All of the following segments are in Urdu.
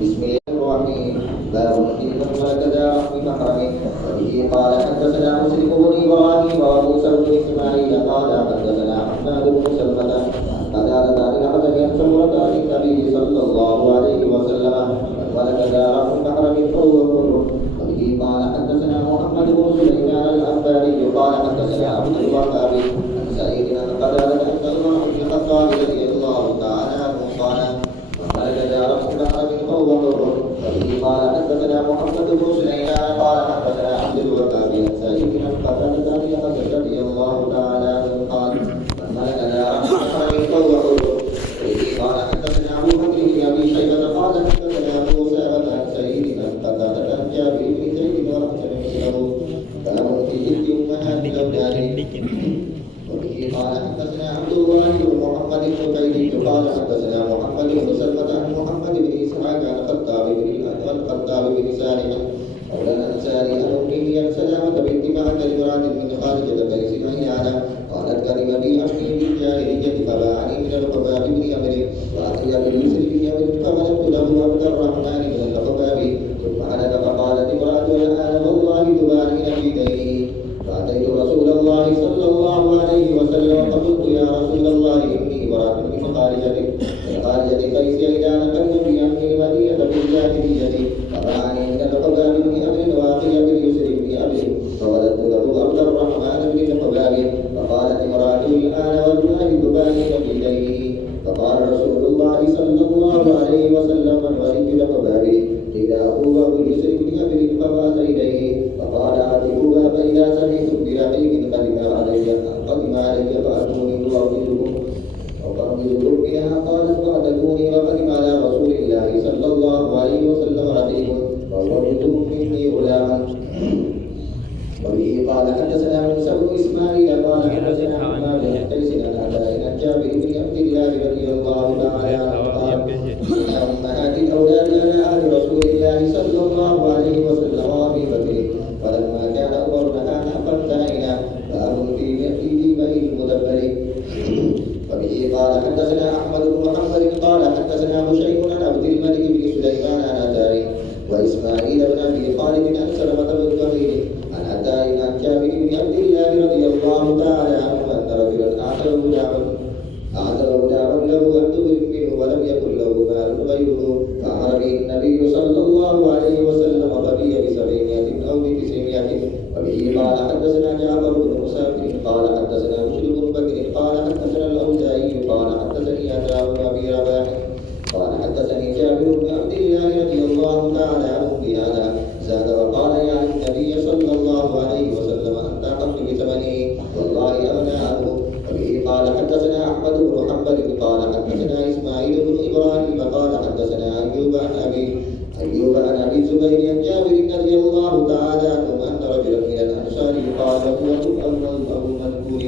بسم الله الرحمن باب في من ملك دار بمحرمه. وبه قال حدثنا مسلم بن ابراهيم وموسى بن اسماعيل قال حدثنا حماد بن سلمة قتادة عن الحسن عن سمرة عن النبي صلى الله عليه وسلم من ملك دار بمحرم فهو حر. وبه قال حدثنا محمد بن سليمان الانباري قال حدثنا عبد الوهاب عن سعيد عن قتادة عن عمر بن الخطاب رضي الله تعالى عنه قال ملك دار بمحرم فهو حر. وبه قال حدثنا محمد بن سليمان قال حدثنا عبد الوهاب عن سعيد عن قتادة عن الحسن رضي الله تعالى عنه قال من ملك دار بمحرم فهو حر. وبه قال حدثنا ابو بكر بن ابي شيبة قال حدثنا موسى عن سعيد عن قتادة عن جابر بن زيد ورحمة مثله باب في جد امهات الاولاد. وبه قال حدثنا عبد الله بن محمد بن كيد قال حدثنا محمد بن سلمة عن محمد بن اسحاق عن الخطاب بن سالم مولى الانصار عن امه عن سلامة بنت معد امرأة من خارجة قيس عيانا قالت كرم بي اخي في الجاهلية فباعني من الخباب بن عمرو واتي باليسر بن عمرو فولدت له عبد الرحمن بن الخباب ثم حلف فقالت امرأة الان والله تباعني في دينه. فاتيت رسول الله صلى الله عليه وسلم فقلت يا رسول الله اني امرأة من خارجة قيس عيانا كرم بي اخي المدينة في الجاهلية فباعني من الخباب بن عمرو واتي باليسر بن عمرو فولدت له عبد الرحمن بن الخباب. فقالت امرأة الآن والله تباين في دينه. فقال رسول الله صلى الله عليه وسلم من ولي الخباب قيل أخوه أبو اليسر بن عمرو فمات إليه. فقال آتوها فإذا سمعتم برقيق قدم علي فأتوني وأخرجكم منها. قالت فأتوني وقدم على رسول الله صلى الله عليه وسلم رقيق فوجدتم مني غلاما. وبه قال حدثنا موسى بن اسماعيل قال حدثنا حماد بن قيس عن عن جابر بن عبد الله رضي الله تعالى عنه قال امهات الاولاد على عهد رسول الله صلى الله عليه وسلم وابي بكر فلما كان عمر نهانا فانتهينا باب في بيت المدبر. وبه قال حدثنا احمد بن محمد قال حدثنا هشيم عن عبد الملك بن سليمان عن اتاري واسماعيل بن ابي خالد عن سلمة بن كثير عن عطاء عن جابر بن عبد الله رضي الله تعالى عنه ان رجلا اعطى غلاما له ان تغرق منه ولم يكن له مال غيره فامر به النبي صلى الله عليه وسلم فبي ب700 او ب900. وبه قال حدثنا جعفر بن مسافر قال حدثنا مسلم بن بكر قال حدثنا الاوزاعي قال حدثني عطاء بن ابي رباح قال حدثني جابر بن عبد الله رضي الله تعالى عنه بهذا زاد وقال يا النبي صلى الله عليه وسلم انت اقمت بثمنه والله اغنى عنه. وبه قال حدثنا احمد بن محمد قال حدثنا اسماعيل بن ابراهيم قال حدثنا ايوب عن ابي الزبير عن جابر رضي الله تعالى عنه ان رجلا من الانصار قال له ابو المنكور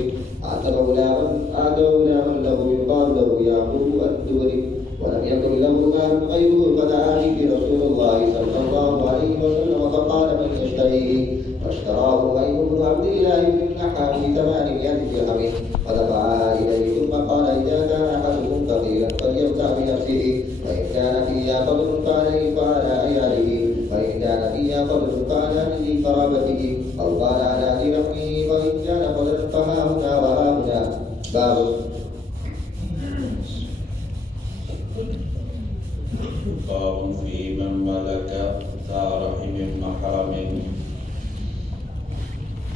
اعتى غلاما له يقال له يعقوب الدوري ولم يكن له مال غيره فدعاني برسول الله صلى الله عليه وسلم فقال من يشتريه فاشتراه غير بن عبد الله بن النحاس ب800 درهم فدفعها اليه ثم قال اذا كان احدكم فقيرا فليبتع بنفسه وان كان فيها فضل فعليه فعلى عياله وان كان فيها فضل فعلى من قرابته او قال على ذي رحمه وان كان فضل فها هنا وها هنا. باب في من ملك ذا رحم محرم.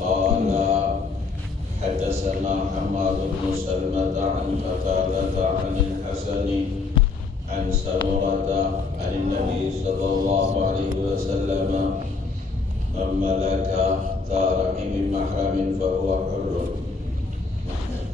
قال حدثنا حماد بن سلمة عن قتادة عن الحسن عن سمرة عن النبي صلى الله عليه وسلم من ملك ذا رحم محرم فهو حر.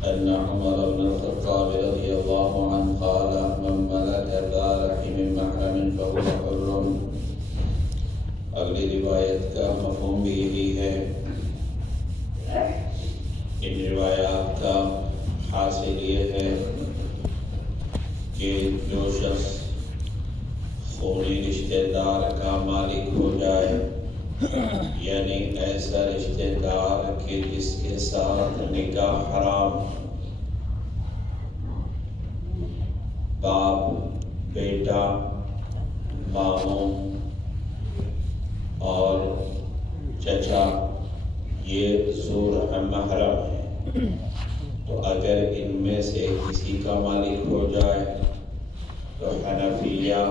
أن عمر بن الخطاب رضي الله عنه قال من ملك ذا رحم محرم فهو حر. اگلی روایت کا مفہوم بھی یہی ہے. ان روایات کا حاصل یہ ہے کہ جو شخص خونی رشتہ دار کا مالک ہو جائے، یعنی ایسا رشتہ دار کہ جس کے ساتھ نکاح حرام، باپ، بیٹا، ماموں اور چچا یہ ذو رحم محرم ہے. تو اگر ان میں سے کسی کا مالک ہو جائے تو حنفیہ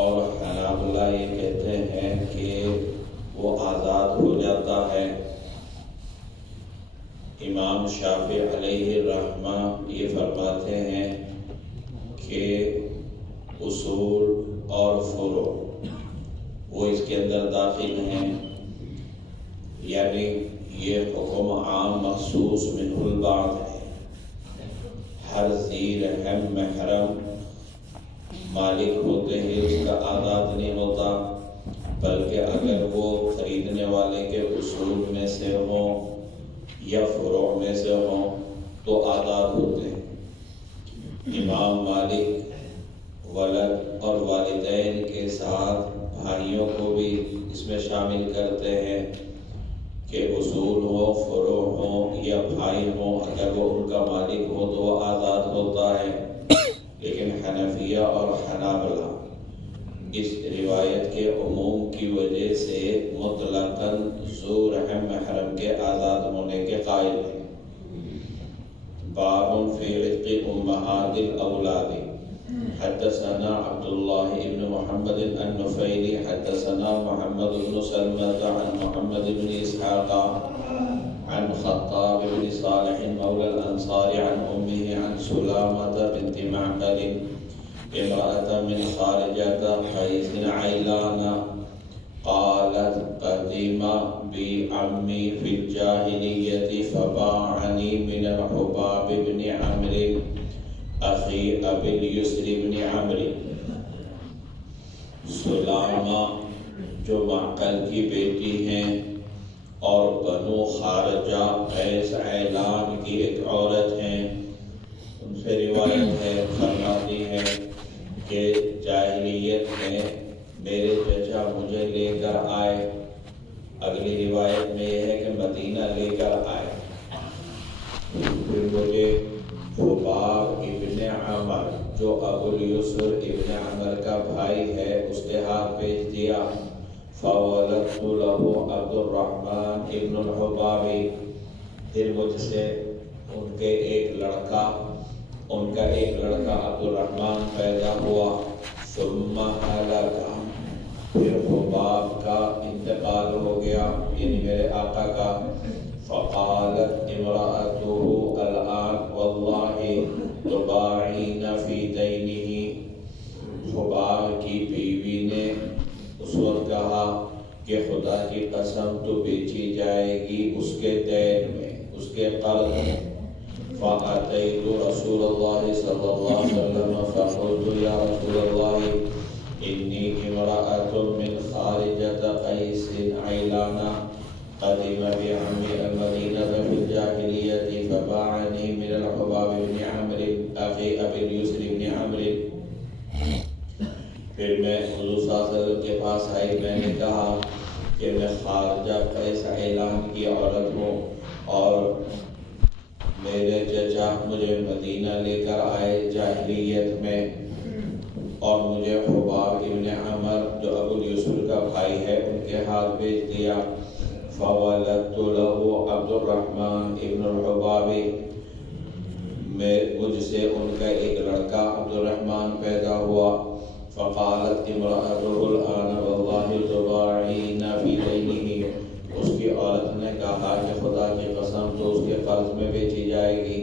اور حنابلہ یہ کہتے ہیں کہ وہ آزاد ہو جاتا ہے. امام شافعی علیہ الرحمہ یہ فرماتے ہیں کہ اصول اور فروع وہ اس کے اندر داخل ہیں، یعنی یہ حکم عام مخصوص منہ البعض ہے. ہر ذی رحم محرم مالک ہوتے ہیں اس کا آزاد نہیں ہوتا، بلکہ اگر وہ خریدنے والے کے اصول میں سے ہوں یا فروع میں سے ہوں تو آزاد ہوتے ہیں. امام مالک ولد اور والدین کے ساتھ بھائیوں کو بھی اس میں شامل کرتے ہیں کہ اصول ہو، فروع ہوں یا بھائی ہوں، اگر وہ ان کا مالک ہو تو وہ آزاد ہوتا ہے. لیکن حنفیہ اور حنابلہ اس روایت کے عموم کی وجہ سے مطلقاً ذو رحم محرم کے آزاد ہونے کے قائل ہیں. باب فی عتق امہات الاولاد. حدثنا عبد الله بن محمد النفيلي حدثنا محمد بن سلمة عن محمد بن إسحاق عن خطاب بن صالح مولى الأنصار عن أمه عن سلامة بنت معقل امرأة من خارجة قيس عيلان قالت قدم بي عمي في الجاهلية فباعني من الحباب بن عمرو أخي أبي اليسر بن عمرو. سلامہ جو معقل کی بیٹی ہیں اور بنو خارجہ قیس عیلان کی ایک عورت ہیں، ان سے روایت ہے، فرماتی ہے کہ جاہلیت میں میرے چچا مجھے لے کر آئے. اگلی روایت میں یہ ہے کہ مدینہ لے کر آئے. پھر مجھے حباب ابن عمر جو ابو الیسر ابن عمر کا بھائی ہے اس کے ہاتھ بھیج دیا. فولدت له عبد الرحمن ابن الحباب. پھر مجھ سے ان کا ایک لڑکا عبد الرحمن پیدا ہوا. ثم ہلک. پھر حباب کا انتقال ہو گیا، یعنی میرے آقا کا. فقالت امرأته الآن والله تباعين في دينه. حباب کی بیوی نے اس وقت کہا کہ خدا کی قسم تو بیچی جائے گی اس کے دین میں، اس کے قرض میں. فأتيت رسول الله صلى الله عليه وسلم فقلت يا رسول الله إني امرأة من خارجة قيس عيلان قدم بعمي المدينة في الجاهلية فباعني من الحباب بن عمرو أخي أبي اليسر بن عمرو. پھر میں حضور صلی اللہ علیہ وسلم کے پاس آئی. میں نے کہا کہ میں خارجہ قیس عیلان کی عورت ہوں اور میرے چچا مجھے مدینہ لے کر آئے جاہلیت میں، اور مجھے حباب ابن عمر جو ابو الیسر کا بھائی ہے ان کے ہاتھ بھیج دیا. فولدت له عبد الرحمن ابن الحباب. مجھ سے ان کا ایک لڑکا عبد الرحمن پیدا ہوا. فقالت امرأته الآن والله تباعين في دينه. اس کی عورت نے کہا کہ خدا کی قسم تو اس کے قرض میں بیچی جائے گی.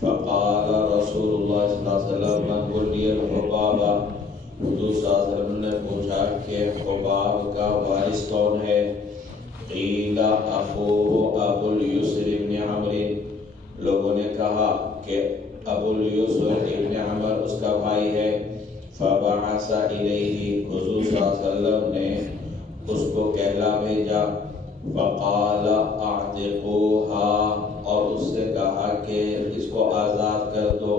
فقال رسول اللہ صلی اللہ علیہ وسلم من ولی الحباب. حضور صلی اللہ علیہ وسلم نے پوچھا کہ حباب کا وارث کون ہے؟ قیل اخوہ ابو الیسر ابن عمرو. لوگوں نے کہا کہ ابو یوسف ابن عمر اس کا بھائی ہے. فبعث الیہ، حضور صلی اللہ علیہ وسلم نے اس کو کہلا بھیجا. فقال اعتقوها، اور اس سے کہا کہ اس کو آزاد کر دو.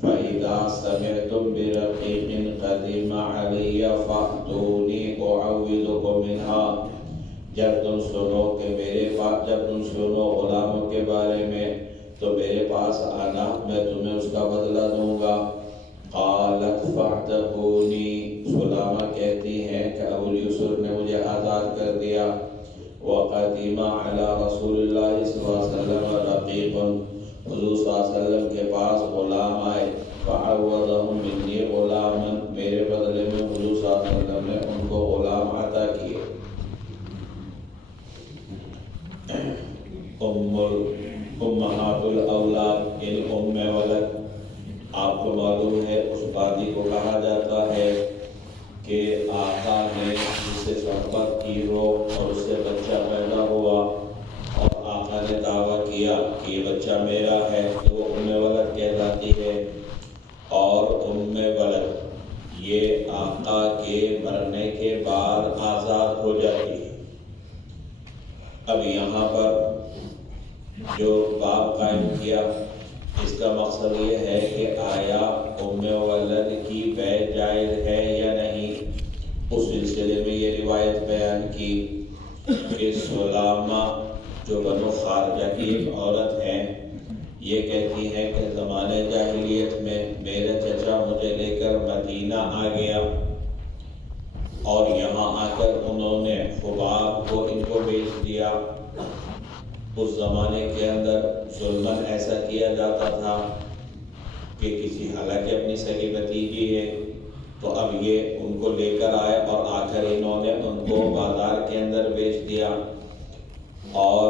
فَإِذَا سَمِعْتُمْ بِرَقِيقٍ قَدِمَ عَلَيَّ فَأْتُونِي أُعَوِّضُكُم مِّنْهَا، جب تم سنو غلاموں کے بارے میں تو میرے پاس آنا، میں تمہیں اس کا بدلہ دوں گا. قالت فَاعْتَقُونِي، سلامہ کہتی ہیں کہ ابو یوسف نے مجھے آزاد کر دیا. وقدم علی رسول اللہ صلی اللہ علیہ وسلم رقیق، حضور صلی اللہ علیہ وسلم کے پاس غلام آئے. فعوضهم منی غلاما، میرے بدلے میں حضور صلی اللہ علیہ وسلم نے ان کو غلام عطا کیے. امہات الاولاد، یعنی ام ولد. آپ کو معلوم ہے اس باندی کو کہا جاتا ہے کہ آقا نے اس سے صحبت کی ہو اور اس سے بچہ پیدا ہوا اور آقا نے دعویٰ کیا کہ یہ بچہ میرا ہے، تو وہ ام ولد کہلاتی ہے. اور ام ولد یہ آقا کے مرنے کے بعد آزاد ہو جاتی ہے. اب یہاں پر جو باب قائم کیا اس کا مقصد یہ ہے کہ آیا ام ولد کی بیع جائز ہے یا نہیں. اس سلسلے میں یہ روایت بیان کی کہ سلامہ جو بنو خارجہ کی ایک عورت ہے، یہ کہتی ہے کہ زمانے جاہلیت میں میرے چچا مجھے لے کر مدینہ آ گیا اور یہاں آ کر انہوں نے خباب کو ان کو بیچ دیا. اس زمانے کے اندر ظلمن ایسا کیا جاتا تھا کہ کسی، حالانکہ اپنی سگی بھتیجی ہے، تو اب یہ ان کو لے کر آئے اور آ کر انہوں نے ان کو بازار کے اندر بیچ دیا. اور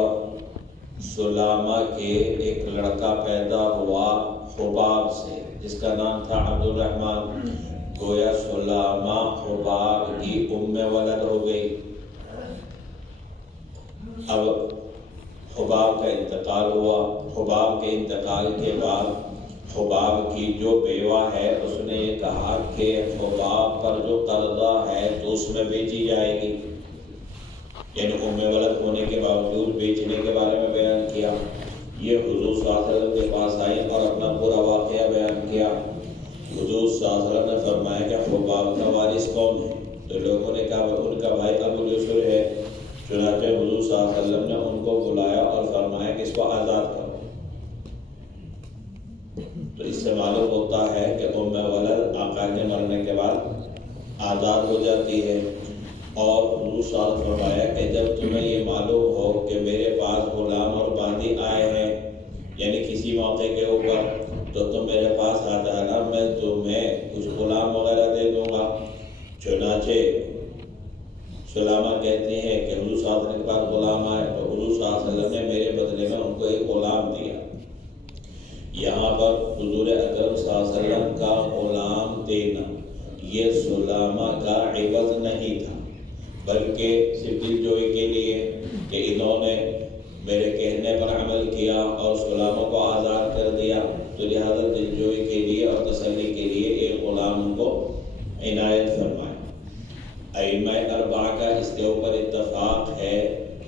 سلامہ کے ایک لڑکا پیدا ہوا خباب سے، جس کا نام تھا عبد الرحمن. گویا سلامہ خباب کی ام ولد ہو گئی. اب خباب کا انتقال ہوا. خباب کے انتقال کے بعد خباب کی جو بیوہ ہے اس نے یہ کہا کہ خباب پر جو قرضہ ہے تو اس میں بیچی جائے گی، یعنی ام ولد ہونے کے باوجود بیچنے کے بارے میں بیان کیا. یہ حضور صلی اللہ علیہ وسلم کے پاس آئی اور اپنا پورا واقعہ بیان کیا. حضور صلی اللہ علیہ وسلم نے فرمایا کہ خباب کا وارث کون ہے؟ تو لوگوں نے کہا ان کا بھائی ابو یوسف ہے. چنانچہ حضور صلی اللہ علیہ وسلم نے ان کو بلایا اور فرمایا کہ اس کو آزاد کرو. تو اس سے معلوم ہوتا ہے کہ ام ولد آقا کے مرنے کے بعد آزاد ہو جاتی ہے. اور حضور صلی اللہ علیہ وسلم نے فرمایا کہ جب تمہیں یہ معلوم ہو کہ میرے پاس غلام اور باندی آئے ہیں، یعنی کسی موقع کے اوپر، تو تم میرے پاس آ جانا، میں تمہیں کچھ غلام وغیرہ دے دوں گا. چنانچہ سلامہ کہتے ہیں کہ حضور صلی اللہ علیہ وسلم کے پاس غلام آئے تو حضور صلی اللہ علیہ وسلم نے میرے بدلے میں ان کو ایک غلام دیا. یہاں پر حضور اکرم صلی اللہ علیہ وسلم کا غلام دینا یہ سلامہ کا عوض نہیں تھا، بلکہ صرف دل جوئی کے لیے کہ انہوں نے میرے کہنے پر عمل کیا اور سلامہ کو آزاد کر دیا، تو لہذا دل جوئی کے لیے اور تسلی کے لیے ایک غلام کو عنایت فرمائے. ائمہ اربعہ کا اس کے اوپر اتفاق ہے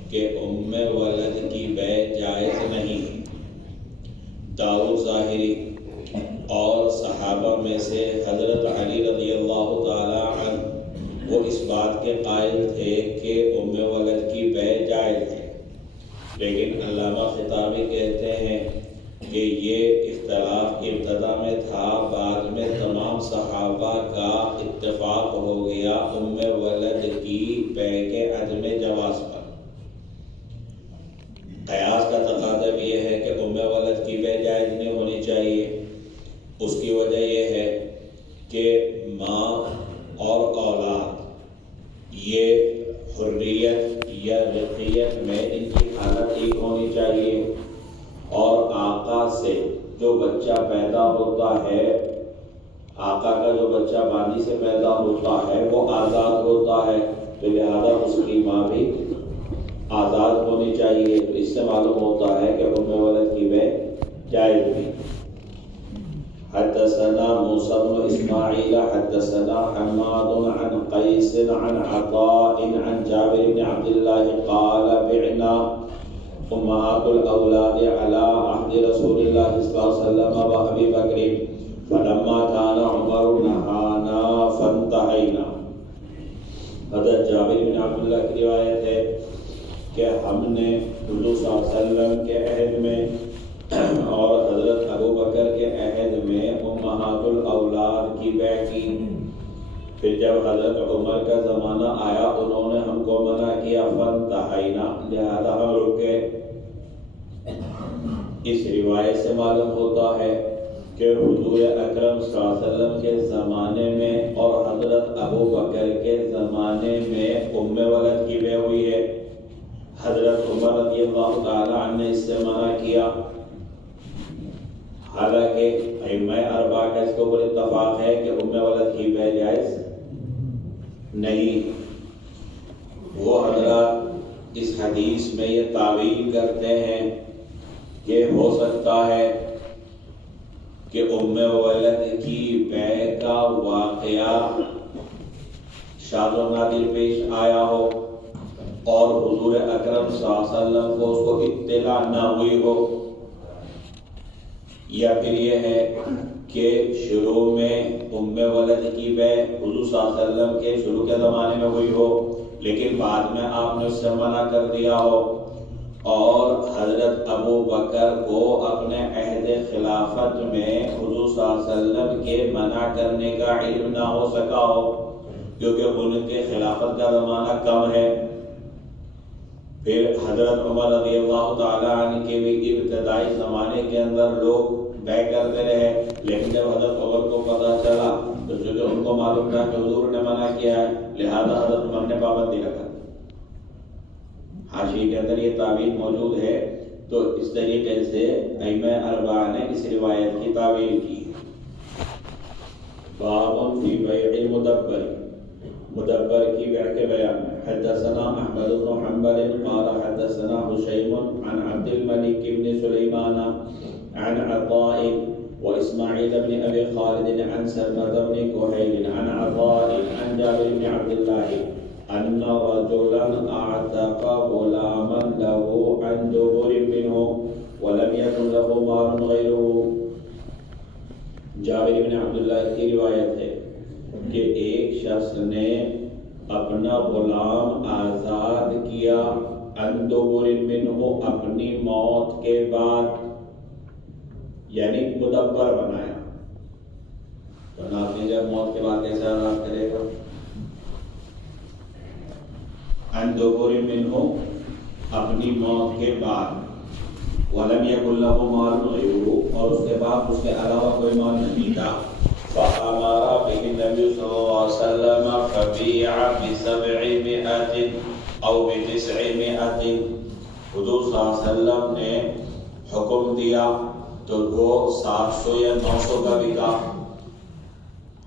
کہ ام ولد کی بیع جائز نہیں. داؤد ظاہری اور صحابہ میں سے حضرت علی رضی اللہ تعالی عنہ وہ اس بات کے قائل تھے کہ ام ولد کی بیع جائز ہے، لیکن علامہ خطابی کہتے ہیں کہ یہ اختلاف ابتدا میں تھا، بعد میں تمام صحابہ کا اتفاق ہو گیا ام ولد کی بیع کے عدم جواز پر. قیاس کا تقاضا بھی یہ ہے کہ ام ولد کی بیع جائز نہیں ہونی چاہیے. اس کی وجہ یہ ہے کہ ماں اور اولاد یہ حریت یا رقیت میں ان کی حالت ایک ہونی چاہیے، اور آقا سے جو بچہ پیدا ہوتا ہے، آقا کا جو بچہ باندی سے پیدا ہوتا ہے وہ آزاد ہوتا ہے، تو لہذا اس کی ماں بھی آزاد ہونی چاہیے. تو اس سے معلوم ہوتا ہے کہ ام ولد کی بیع جائز ہے. موسى بن إسماعيل حدثنا حماد عن قيس عن عطاء عن جابر بن عبد الله قال بعنا أمهات الأولاد على عهد رسول الله صلى الله عليه وسلم وأبي بكر فلما كان عمر نهانا فانتهينا. حضرت جابر بن عبد اللہ کی روایت ہے کہ ہم نے حضور صلی اللہ علیہ وسلم کے عہد میں اور حضرت ابو بکر کے عہد میں امہات الاولاد کی بیع کی. پھر جب حضرت عمر کا زمانہ آیا انہوں نے ہم کو منع کیا فانتہینا، لہذا ہم رک گئے. اس روایت سے معلوم ہوتا ہے کہ حضور اکرم صلی اللہ علیہ وسلم کے زمانے میں اور حضرت ابو بکر کے زمانے میں ام ولد کی بیع ہوئی ہے. حضرت عمر رضی اللہ تعالی عنہ نے اس سے منع کیا، حالانکہ ائمہ اربعہ کا اس کے اوپر اتفاق ہے کہ ام ولد کی بیع جائز نہیں. وہ حضرات اس حدیث میں یہ تعویل کرتے ہیں کہ ہو سکتا ہے کہ ام ولد کی بیع کا واقعہ شاذ و نادر پیش آیا ہو اور حضور اکرم صلی اللہ علیہ وسلم کو اس کو اطلاع نہ ہوئی ہو، یا پھر یہ ہے کہ شروع میں ام ولد کی بیع حضور صلی اللہ علیہ وسلم کے شروع کے زمانے میں ہوئی ہو لیکن بعد میں آپ نے اس سے منع کر دیا ہو اور حضرت ابو بکر کو اپنے عہد خلافت میں حضور صلی اللہ علیہ وسلم کے منع کرنے کا علم نہ ہو سکا ہو کیونکہ ان کے خلافت کا زمانہ کم ہے. پھر حضرت عمر رضی اللہ تعالیٰ عنہ کے بھی ابتدائی زمانے کے اندر لوگ بیع کرتے رہے، لیکن جب حضرت عمر کو پتہ چلا تو چونکہ ان کو معلوم تھا کہ حضور نے منع کیا ہے لہذا حضرت عمر نے پابندی رکھا. حاشیے کے اندر یہ تعویل موجود ہے. تو اس طریقے سے ائمہ اربعہ نے اس روایت کی تعویل کی. باب فی بیع المدبر، مدبر کی بیع کے بیان میں. حدثنا احمد بن حنبل قال حدثنا هشيم عن عبد الملك بن سليمان عن عطاء واسماعيل بن ابي خالد عن سلمة بن كهيل عن عطاء عن جابر بن عبد الله ان رجلا اعتق غلاما له عن دبر منه ولم يكن له مال غيره. جابر بن عبداللہ کی روایت ہے کہ ایک شخص نے اپنا غلام آزاد کیا عن دبر منه اپنی موت کے بعد، یعنی مدبر بنایا. تو آدمی جب موت کے بعد کیسے آزاد کرے گا؟ عن دبر منه اپنی موت کے بعد، ولم يكن له مال غيره اور اس کے بعد اس کے علاوہ کوئی مال نہیں تھا. فأمر به النبي صلى الله عليه وسلم فبيع ب700 أو ب900. حضور صلی اللہ علیہ وسلم نے حکم دیا تو وہ 700 یا 900 کا بکا.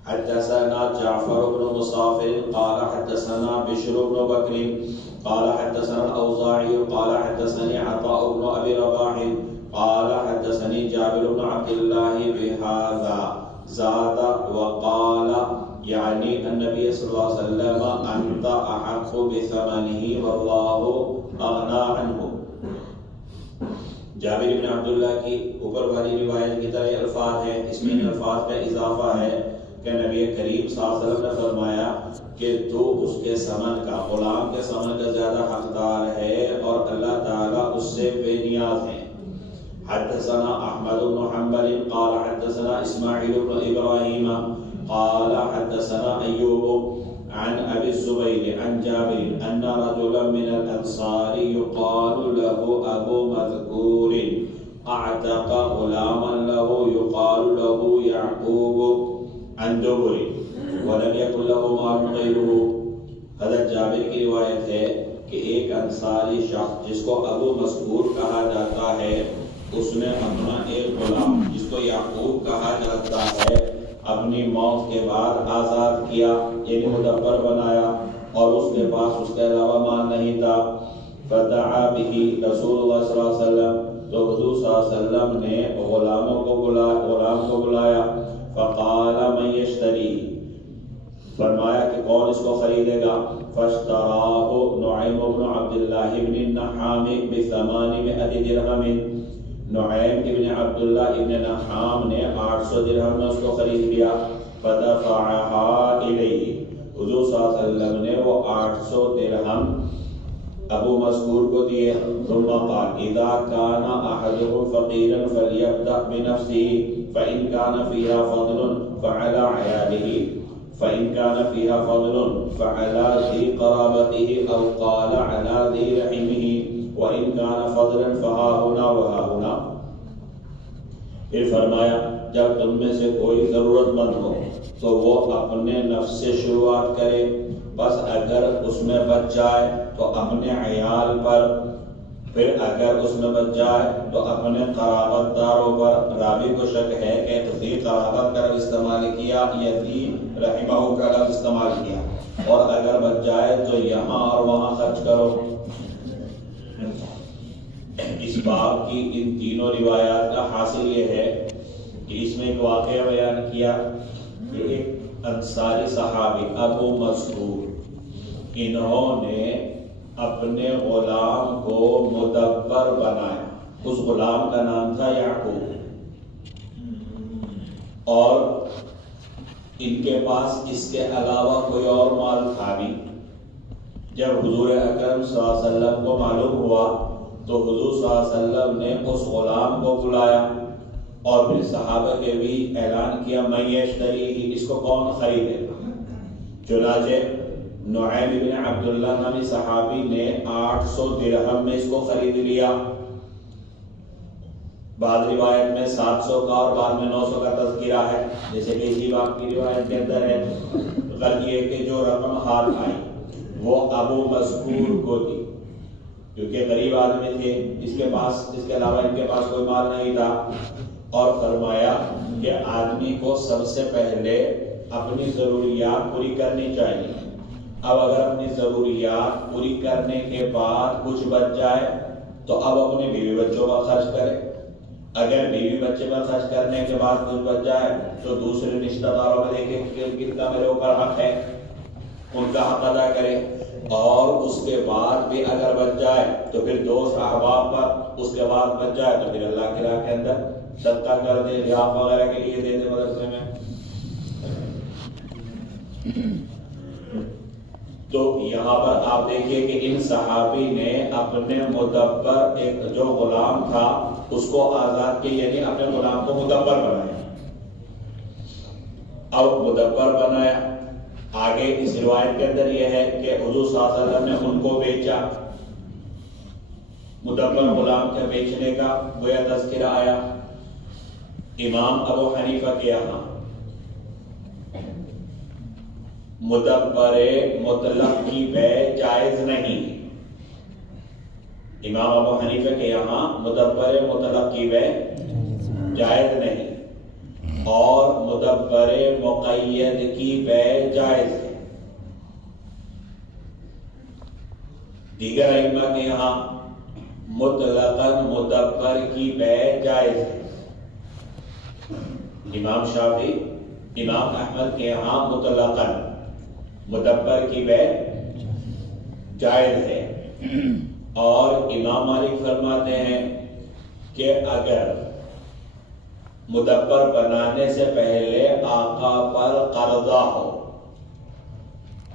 حدثنا جعفر بن مصافر قال حدثنا بشر بن بكر قال حدثنا الأوزاعي قال حدثني عطاء بن أبي رباح قال حدثني جابر بن عبد الله بهذا زاد وقال يعني النبي صلى الله عليه وسلم أنت أحق بثمنه والله أغنى عنه. جابر بن عبداللہ کی اوپر والی روایت کی طرح الفاظ ہیں، اس میں الفاظ کا اضافہ ہے کہ نبی کریم صلی اللہ علیہ وسلم نے فرمایا کہ تو اس کے ثمن کا، غلام کے ثمن کا زیادہ حقدار ہے اور اللہ تعالیٰ اس سے بے نیاز ہے. حدثنا احمد بن حنبل قال حدثنا اسماعیل بن ابراہیم قال حدثنا ایوب عن ابی الزبیر عن جابر ان رجلا من الانصار يقال له ابو مذکور اعتق غلاما له يقال له يعقوب عن دبر ولم يكن له مال غيره. حضرت جابر کی روایت ہے کہ ایک انصاری شخص جس کو ابو مذکور کہا جاتا ہے اس نے اپنا ایک غلام جس کو یعقوب کہا جاتا ہے اپنی موت کے بعد آزاد کیا، یعنی مدبر بنایا اور اس کے پاس اس کے علاوہ مال نہیں تھا. فدعا به رسول اللہ صلی اللہ علیہ وسلم، تو حضور صلی اللہ علیہ وسلم نے غلام کو بلایا، فقال من یشتری، فرمایا کہ کون اس کو خریدے گا؟ فاشتراہ نعیم بن عبداللہ بن النحام ب800 درہم، نعیم ابن عبداللہ ابن نحام نے 800 درہم میں اس کو خرید لیا۔ فدفعها الیہ، حضور صلی اللہ علیہ وسلم نے وہ 800 درہم ابو مذکور کو دیے۔ ثم قال اذا كان احدهم فقيرا فليبدأ بنفسه فإن كان فيها فضل فعلى عياله فإن كان فيها فضل فعلى ذي قرابته أو قال على ذي رحمه وإن كان فضلا فها هنا وها هنا۔ پھر فرمایا جب تم میں سے کوئی ضرورت مند ہو تو وہ اپنے نفس سے شروعات کرے، بس اگر اس میں بچ جائے تو اپنے عیال پر، پھر اگر اس میں بچ جائے تو اپنے قرابت داروں پر۔ راوی کو شک ہے کہ ذی قرابت کا لفظ استعمال کیا یا ذی رحمہ کا لفظ استعمال کیا، اور اگر بچ جائے تو یہاں اور وہاں خرچ کرو۔ اس باب کی ان تینوں روایات کا حاصل یہ ہے کہ اس میں ایک واقعہ بیان کیا کہ ایک انصاری صحابی ابو مسعود، انہوں نے اپنے غلام کو مدبر بنایا۔ اس غلام کا نام تھا یعقوب، اور ان کے پاس اس کے علاوہ کوئی اور مال تھا نہیں۔ جب حضور اکرم صلی اللہ علیہ وسلم کو معلوم ہوا تو حضور صلی اللہ علیہ وسلم نے اس غلام کو بلایا اور پھر صحابہ کے بھی اعلان کیا من یشتری، اس کو کون خریدے گا؟ چنانچہ نعیم بن عبداللہ نامی صحابی نے 800 درہم میں اس کو خرید لیا۔ بعض روایت میں 700 کا اور بعد میں 900 کا تذکرہ ہے، جیسے کہ اسی باب کی روایت کے اندر ہے۔ غلط یہ کہ جو رقم ہاتھ آئی وہ ابو مذکور کو دی، کیونکہ غریب آدمی تھے، اس کے علاوہ ان کے پاس کوئی مال نہیں تھا، اور فرمایا کہ آدمی کو سب سے پہلے اپنی ضروریات پوری کرنی چاہیے۔ اب اگر اپنی ضروریات پوری کرنے کے بعد کچھ بچ جائے تو اب اپنے بیوی بچوں پر خرچ کرے۔ اگر بیوی بچے پر خرچ کرنے کے بعد کچھ بچ جائے تو دوسرے رشتہ داروں میں دیکھیں کہ کن کا میرے اوپر حق ہے، ان کا حق ادا کرے، اور اس کے بعد بھی اگر بچ جائے تو پھر دوست احباب پر، اس کے بعد بچ جائے تو پھر اللہ کی راہ کے اندر صدقہ کر دے، لحاف وغیرہ کے لیے دے دے مدرسے میں۔ تو یہاں پر آپ دیکھیے کہ ان صحابی نے اپنے مدبر، ایک جو غلام تھا اس کو آزاد کیا، یعنی اپنے غلام کو مدبر بنایا۔ اب مدبر بنایا، آگے اس روایت کے اندر یہ ہے کہ حضور صلی اللہ علیہ وسلم نے ان کو بیچا۔ مدبر غلام کے بیچنے کا گویا تذکرہ آیا۔ امام ابو حنیفہ کے یہاں مدبر مطلق کی بیع جائز نہیں۔ امام ابو حنیفہ کے یہاں مدبر مطلق کی بیع جائز نہیں، اور مدبر مقید کی بیع جائز ہے۔ دیگر ائمہ کے یہاں مطلقاً مدبر کی بیع جائز ہے۔ امام شافعی، امام احمد کے یہاں مطلقاً مدبر کی بیع جائز ہے، اور امام مالک فرماتے ہیں کہ اگر مدبر بنانے سے پہلے آقا پر قرضہ ہو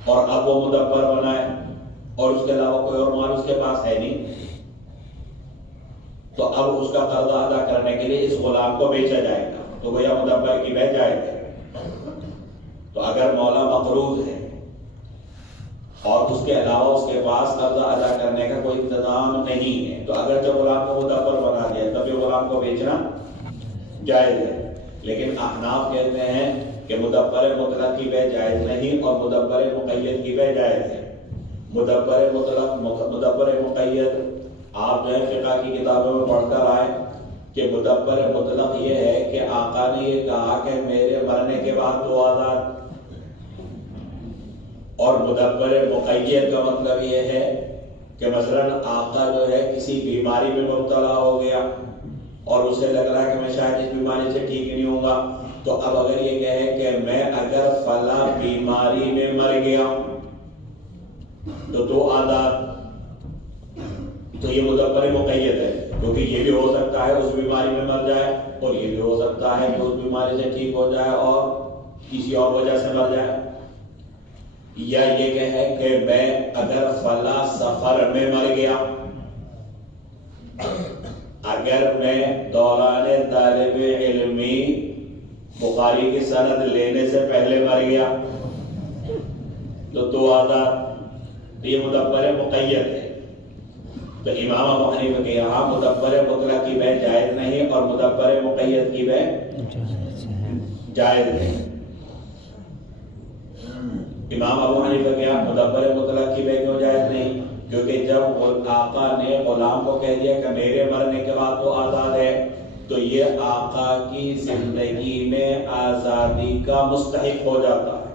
اور اب وہ مدبر بنائے اور اس کے علاوہ کوئی اور مال اس کے پاس ہے نہیں، تو اب اس کا قرضہ ادا کرنے کے لیے اس غلام کو بیچا جائے گا، تو گویا مدبر کی بیع جائز ہے۔ تو اگر مولا مقروض ہے اور اس کے علاوہ اس کے پاس قرضہ ادا کرنے کا کوئی انتظام نہیں ہے، تو اگر جو غلام کو مدبر بنا دیا تب یہ غلام کو بیچنا جائز ہے۔ لیکن احناف کہتے ہیں کہ مدبر مطلق کی بیع جائز نہیں اور مدبر مقید کی بیع جائز ہے۔ مدبر مطلق، مدبر مقید آپ جو ہے فقہ کی کتابوں میں پڑھ کر آئے کہ مدبر مطلق یہ ہے کہ آقا نے یہ کہا کہ میرے مرنے کے بعد تو آزاد، اور مدبر مقید کا مطلب یہ ہے کہ مثلاً آقا جو ہے کسی بیماری میں مبتلا ہو گیا اور اسے لگ رہا ہے کہ میں شاید اس بیماری سے ٹھیک نہیں ہوں گا، تو اب اگر یہ کہے کہ میں اگر فلاں بیماری میں مر گیا تو 2 عادات، تو یہ مدبر مقید ہے، کیونکہ یہ بھی ہو سکتا ہے اس بیماری میں مر جائے اور یہ بھی ہو سکتا ہے کہ اس بیماری سے ٹھیک ہو جائے اور کسی اور وجہ سے مر جائے. یا یہ کہے کہ میں اگر فلاں سفر میں مر گیا، اگر میں دوران طالب علمی بخاری کی سند لینے سے پہلے مر گیا تو 2 عادات، یہ مدبر مقید ہے. تو امام ابو حنیفہ کے یہاں مدبر مطلق کی بے جائز نہیں اور مدبر مقید کی بے جائز ہے. امام ابو حنیفہ کے یہاں مدبر مطلق کی بے کیوں جائز نہیں؟ کیونکہ جب آقا نے غلام کو کہہ دیا کہ میرے مرنے کے بعد تو آزاد ہے، تو یہ آقا کی زندگی میں آزادی کا مستحق ہو جاتا ہے،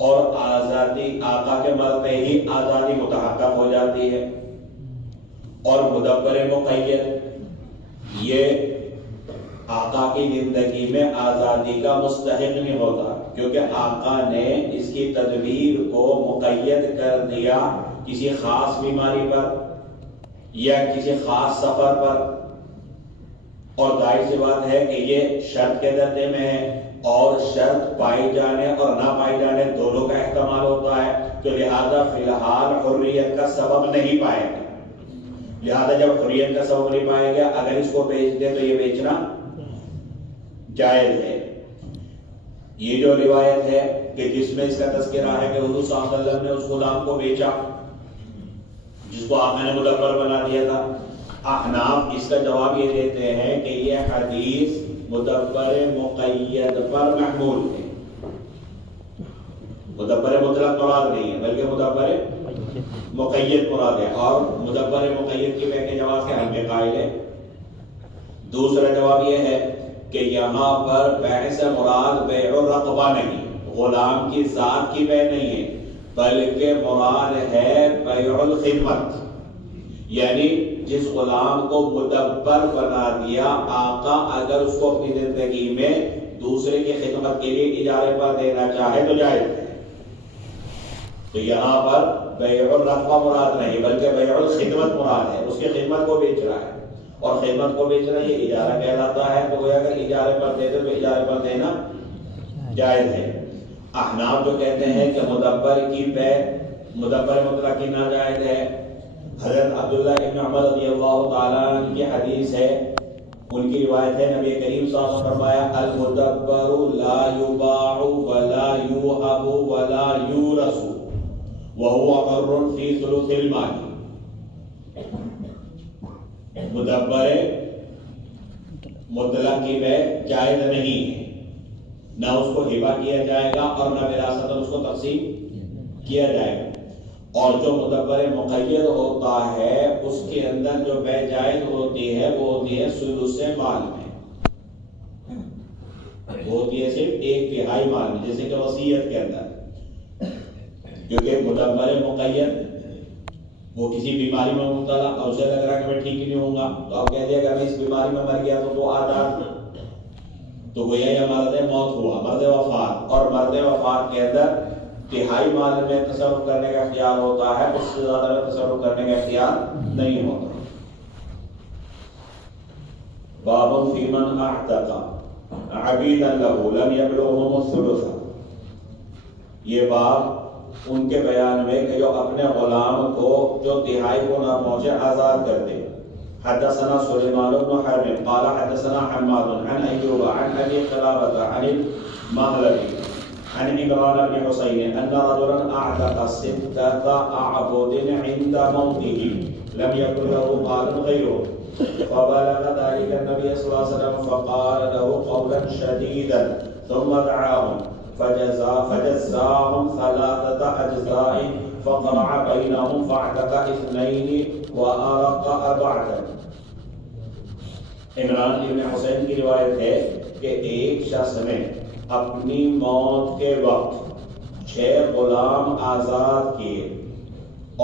اور آزادی آقا کے مرتے ہی آزادی متحقق ہو جاتی ہے. اور مدبر مقید یہ آقا کی زندگی میں آزادی کا مستحق نہیں ہوتا، کیونکہ آقا نے اس کی تدبیر کو مقید کر دیا کسی خاص بیماری پر یا کسی خاص سفر پر. اور ظاہر سی بات ہے کہ یہ شرط کے درجے میں ہے، اور شرط پائی جانے اور نہ پائی جانے دونوں کا احتمال ہوتا ہے، تو لہذا فی الحال حریت کا سبب نہیں پائے گا. لہذا جب حریت کا سبب نہیں پائے گا، اگر اس کو بیچ دے تو یہ بیچنا جائز ہے. یہ جو روایت ہے کہ جس میں اس کا تذکرہ ہے کہ حضور صلی اللہ علیہ وسلم نے اس غلام کو بیچا جس کو آپ نے مدبر بنا دیا تھا، احناف اس کا جواب یہ دیتے ہیں کہ یہ حدیث مدبر مقید پر محمول ہے. مدبر مطلق مراد نہیں ہے بلکہ مدبر مقید مراد ہے. اور مدبر مقید کی بے کے جواز کے ہم قائل ہیں. دوسرا جواب یہ ہے کہ یہاں پر بیع سے مراد بیع الرقبہ نہیں، غلام کی ذات کی بیع نہیں ہے، بلکہ مراد ہے بیع الخدمت. یعنی جس غلام کو مدبر بنا دیا آقا، اگر اس کو اپنی زندگی میں دوسرے کی خدمت کے لیے اجارے پر دینا چاہے تو جائز ہے. تو یہاں پر بیع الرقبہ مراد نہیں بلکہ بیع الخدمت مراد ہے، اس کی خدمت کو بیچ رہا ہے، اور خدمت کو بیچنا یہ اجارہ کہلاتا ہے. تو اگر اجارے پر دے دے تو اجارے پر دینا جائز ہے. احناف جو کہتے ہیں کہ مدبر کی بیع مدبر مطلق کی ناجائز ہے، حضرت عبداللہ ابن عمر رضی اللہ تعالیٰ عنہ کی حدیث ہے، ان کی روایت ہے، نبی کریم صلی اللہ علیہ وسلم فرمایا المدبر لا یباع ولا یوہب ولا یورث وهو حر فی ثلث المال. مدبر مطلق کی بیع جائز نہیں ہے، نہ اس کو ہبہ کیا جائے گا اور نہ وراثت اس کو تقسیم کیا جائے گا. اور جو مدبر مقید ہوتا ہے اس کے اندر جو بیع جائز ہوتی ہے وہ ہوتی ہے ثلث مال میں، وہ ہوتی ہے صرف 1/3 مال میں، جیسے کہ وصیت کے اندر. کیونکہ مدبر مقید وہ کسی بیماری میں مبتلا اور اسے لگ رہا ہے کہ میں ٹھیک ہی نہیں ہوں گا، تو آپ کہہ دیا کہ میں اس بیماری میں مر گیا تو 2 عادات، تو گویا یہ مرد موت ہوا، مرد وفات. اور مرد وفات کے اندر 1/3 مال میں تصرف کرنے کا اختیار ہوتا ہے، اس سے زیادہ میں تصرف کرنے کا اختیار نہیں ہوتا. باب فی من اعتق عبیدا له لم یبلغهم الثلث. یہ باب ان کے بیان میں کہ جو اپنے غلام کو جو 1/3 کو نہ پہنچے آزاد کر دے. حدثنا سلیمان بن حرب قال حدثنا حماد عن ایوب عن ابی قلابة عن المهلبي عن عمران بن حسين ان رجلا اعتق 6 اعبد عند موته لم يكن له مال غيره فبلغ ذلك النبي صلى الله عليه وسلم فقال له قولا شديدا ثم دعاهم فجزاهم 3 أجزاء فقرع بينهم فاعتق 2 وأرق 4. عمران بن حسین کی روایت ہے کہ ایک شخص نے اپنی موت کے وقت 6 غلام آزاد کیے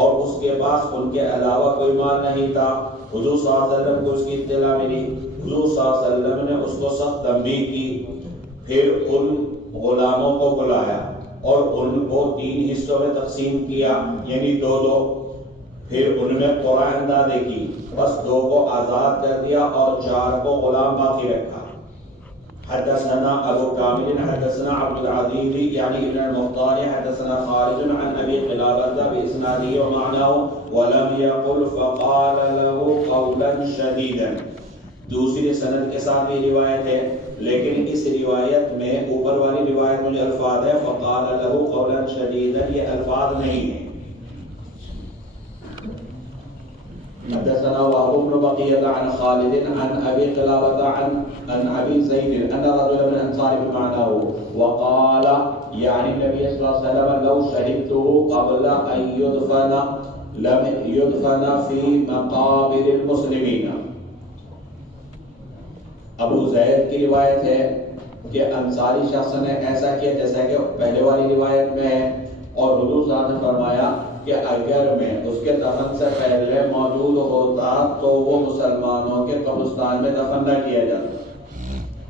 اور اس کے پاس ان کے علاوہ کوئی مال نہیں تھا. حضور صلی اللہ علیہ وسلم کو اس کی اطلاع ملی. حضور صلی اللہ علیہ وسلم نے اس کو سخت تنبیہ کی. پھر ان غلاموں کو بلایا اور ان کو 3 حصوں میں تقسیم کیا، یعنی 2. پھر ان میں قرعہ اندازی کی، بس 2 کو آزاد کر دیا اور 4 کو غلام باقی رکھا. حدثنا ابو كامل حدثنا عبد العزيز يعني ابن المختار حدثنا خالد عن ابي قلابة باسناده ومعناه ولم يقل فقال له قولا شديدا. دوسری سند کے ساتھ یہ روایت ہے، لیکن اس روایت میں اوپر والی روایت میں جو الفاظ ہے فقال له قولا شديدا، یہ الفاظ نہیں ہیں. حدثنا وهب بن بقية عن خالد عن ابي قلابة عن ابي زيد ان رجلا من انصار بمعناه وقال يعني النبي صلى الله عليه وسلم لو شهدته قبل ان يدفن لم يدفن في مقابر المسلمين. ابو زید کی روایت ہے کہ انصاری شخص نے ایسا کیا جیسا کہ پہلے والی روایت میں ہے، اور حضور صلی اللہ علیہ وسلم نے فرمایا کہ اگر میں اس کے دفن سے پہلے موجود ہوتا تو وہ مسلمانوں کے قبرستان میں دفن نہ کیا جاتا.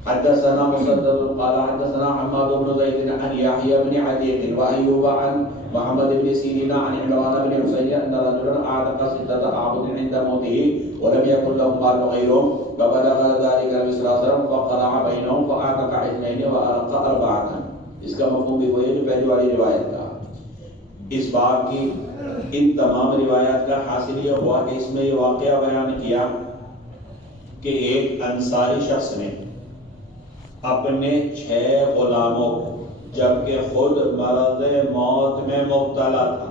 حدثنا مسدد قال حدثنا حماد بن زيد عن يحيى بن عتيق وايوب عن محمد بن سيرين عن عمران بن حسين ان رجلا اعتق 6 اعبد عند موته ولم يكن له مال غيرهم فبلغ ذلك النبي صلى الله عليه وسلم فقرع بينهم فاعتق 2 وارق 4. اس کا مفہوم بھی وہی ہے جو پہلی والی روایت کا. اس باب کی ان تمام روایات کا حاصل یہ ہوا کہ اس میں یہ واقعہ بیان کیا کہ ایک انصاری شخص نے اپنے 6 غلاموں کو، جبکہ خود مرض موت میں مبتلا تھا،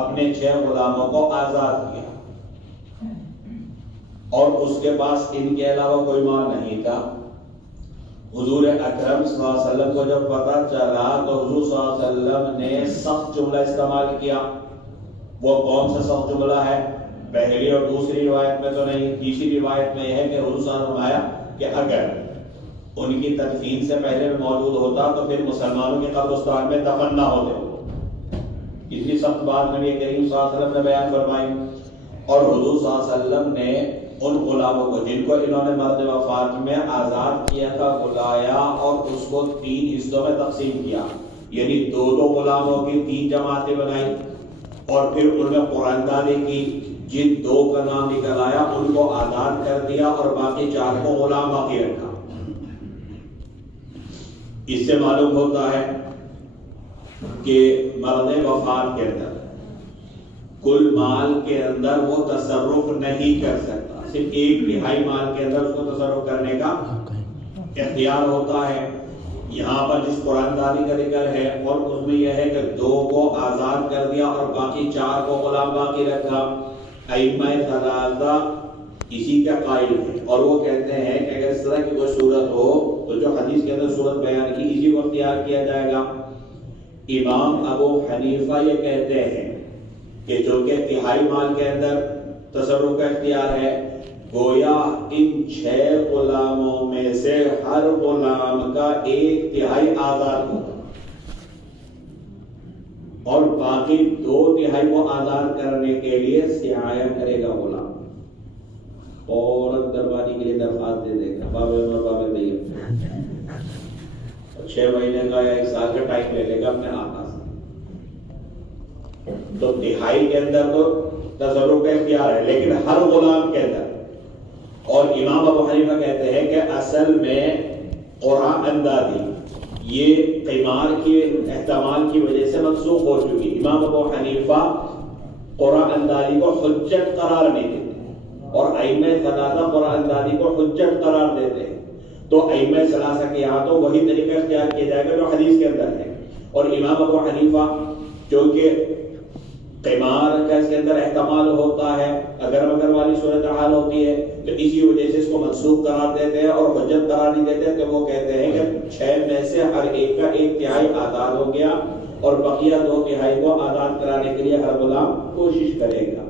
اپنے 6 غلاموں کو آزاد کیا اور اس کے پاس ان کے علاوہ کوئی مال نہیں تھا. حضور اکرم صلی اللہ علیہ وسلم کو جب پتہ چلا تو حضور صلی اللہ علیہ وسلم نے سخت جملہ استعمال کیا. وہ کون سا سخت جملہ ہے؟ پہلی اور دوسری روایت میں تو نہیں، تیسری روایت میں یہ ہے کہ حضور صلی اللہ علیہ وسلم نے فرمایا کہ اگر ان کی تدفین سے پہلے موجود ہوتا تو پھر مسلمانوں کے قبرستان میں دفن نہ ہوتے. اتنی سخت بات نبی کریم صلی اللہ علیہ وسلم نے بیان فرمائی. اور حضور صلی اللہ علیہ وسلم نے ان غلاموں کو جن کو انہوں نے مرد وفات میں آزاد کیا تھا بلایا اور اس کو 3 حصوں میں تقسیم کیا، یعنی 2 غلاموں کی 3 جماعتیں بنائی اور پھر ان میں قرآن دادی کی. جن 2 کا نام نکل آیا ان کو آزاد کر دیا اور باقی 4 کو غلام باقی رکھا. اس سے معلوم ہوتا ہے کہ مرد وفات کے اندر کل مال کے اندر وہ تصرف نہیں کر سکتا، صرف 1/3 مال کے اندر اس کو تصرف کرنے کا اختیار ہوتا ہے. یہاں پر جس قرآن داری کا ذکر ہے اور اس میں یہ ہے کہ 2 کو آزاد کر دیا اور باقی 4 کو غلام باقی رکھا. ائمہ ثلاثہ اسی کا قائل ہے اور وہ کہتے ہیں کہ اگر اس طرح کی کوئی صورت ہو تو جو حدیث کے اندر صورت بیان کی اسی کو اختیار کیا جائے گا. امام ابو حنیفہ یہ کہتے ہیں کہ جو کہ 1/3 مال کے اندر تصرف کا اختیار ہے، گویا ان 6 غلاموں میں سے ہر غلام کا 1/3 آزاد ہوگا اور باقی 2/3 کو آزاد کرنے کے لیے سعی کرے گا غلام. عورت درباری کے لیے درخواست دے دے گا بابے عمر بابے طیب 6 مہینے کا یا 1 سال کا ٹائم لے لے گا اپنے آقا سے. تو 1/3 کے اندر تو تصرف کا اختیار ہے لیکن ہر غلام کے اندر. اور امام ابو حنیفہ کہتے ہیں کہ اصل میں قرآن اندازی یہ قمار کے احتمال کی وجہ سے منسوخ ہو چکی. امام ابو حنیفہ قرآن اندازی کو حجت قرار نہیں دیتے اور ائمہ ثلاثہ قرآن اندازی کو حجت قرار دیتے ہیں. تو ائمہ ثلاثہ کے یہاں تو وہی طریقہ اختیار کیا جائے گا جو حدیث کے اندر ہے. اور امام ابو حنیفہ جو کہ قمار کا اس کے اندر احتمال ہوتا ہے، اگر مگر والی صورتحال ہوتی ہے تو اسی وجہ سے اس کو منسوخ قرار دیتے ہیں اور حجت قرار نہیں دیتے. تو وہ کہتے ہیں کہ 6 میں سے ہر ایک کا 1/3 آزاد ہو گیا اور بقیہ 2/3 کو آزاد کرانے کے لیے ہر غلام کوشش کرے گا.